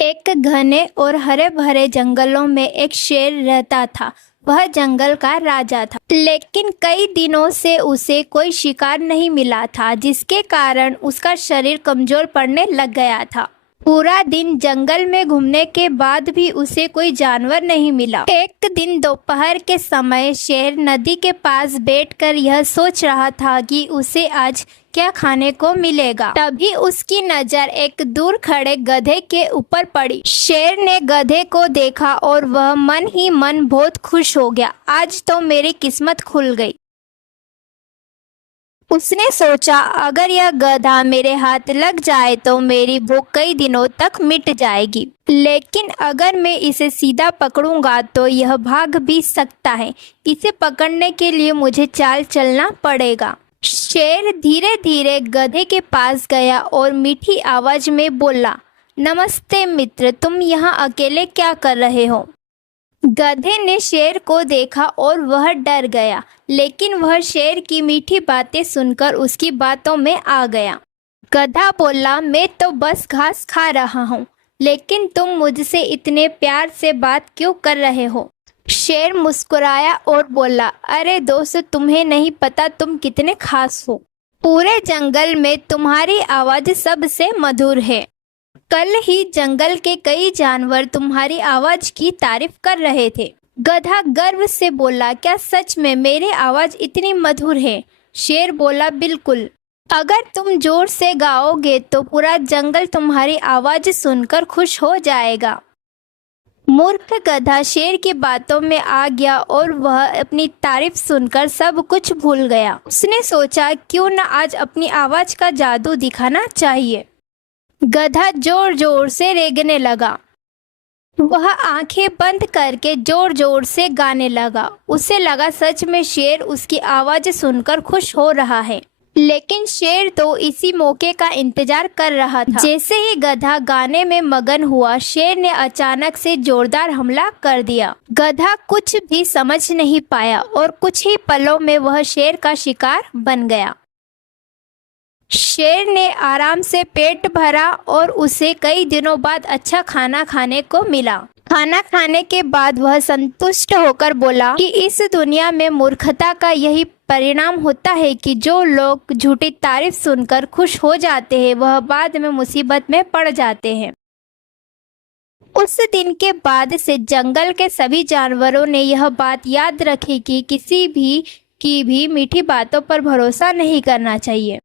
एक घने और हरे भरे जंगलों में एक शेर रहता था। वह जंगल का राजा था, लेकिन कई दिनों से उसे कोई शिकार नहीं मिला था, जिसके कारण उसका शरीर कमजोर पड़ने लग गया था। पूरा दिन जंगल में घूमने के बाद भी उसे कोई जानवर नहीं मिला। एक दिन दोपहर के समय शेर नदी के पास बैठकर यह सोच रहा था कि उसे आज क्या खाने को मिलेगा। तभी उसकी नजर एक दूर खड़े गधे के ऊपर पड़ी। शेर ने गधे को देखा और वह मन ही मन बहुत खुश हो गया। आज तो मेरी किस्मत खुल गई। उसने सोचा, अगर यह गधा मेरे हाथ लग जाए तो मेरी भूख कई दिनों तक मिट जाएगी। लेकिन अगर मैं इसे सीधा पकड़ूंगा तो यह भाग भी सकता है। इसे पकड़ने के लिए मुझे चाल चलना पड़ेगा। शेर धीरे धीरे गधे के पास गया और मीठी आवाज में बोला, नमस्ते मित्र, तुम यहाँ अकेले क्या कर रहे हो? गधे ने शेर को देखा और वह डर गया, लेकिन वह शेर की मीठी बातें सुनकर उसकी बातों में आ गया। गधा बोला, मैं तो बस घास खा रहा हूँ, लेकिन तुम मुझसे इतने प्यार से बात क्यों कर रहे हो? शेर मुस्कुराया और बोला, अरे दोस्त, तुम्हें नहीं पता तुम कितने खास हो। पूरे जंगल में तुम्हारी आवाज़ सबसे मधुर है। कल ही जंगल के कई जानवर तुम्हारी आवाज की तारीफ कर रहे थे। गधा गर्व से बोला, क्या सच में मेरी आवाज इतनी मधुर है? शेर बोला, बिल्कुल। अगर तुम जोर से गाओगे तो पूरा जंगल तुम्हारी आवाज सुनकर खुश हो जाएगा। मूर्ख गधा शेर की बातों में आ गया और वह अपनी तारीफ सुनकर सब कुछ भूल गया। उसने सोचा, क्यों न आज अपनी आवाज का जादू दिखाना चाहिए। गधा जोर जोर से रेंगने लगा। वह आंखें बंद करके जोर जोर से गाने लगा। उसे लगा सच में शेर उसकी आवाज सुनकर खुश हो रहा है। लेकिन शेर तो इसी मौके का इंतजार कर रहा था। जैसे ही गधा गाने में मगन हुआ, शेर ने अचानक से जोरदार हमला कर दिया। गधा कुछ भी समझ नहीं पाया और कुछ ही पलों में वह शेर का शिकार बन गया। शेर ने आराम से पेट भरा और उसे कई दिनों बाद अच्छा खाना खाने को मिला। खाना खाने के बाद वह संतुष्ट होकर बोला कि इस दुनिया में मूर्खता का यही परिणाम होता है कि जो लोग झूठी तारीफ सुनकर खुश हो जाते हैं, वह बाद में मुसीबत में पड़ जाते हैं। उस दिन के बाद से जंगल के सभी जानवरों ने यह बात याद रखी कि किसी भी मीठी बातों पर भरोसा नहीं करना चाहिए।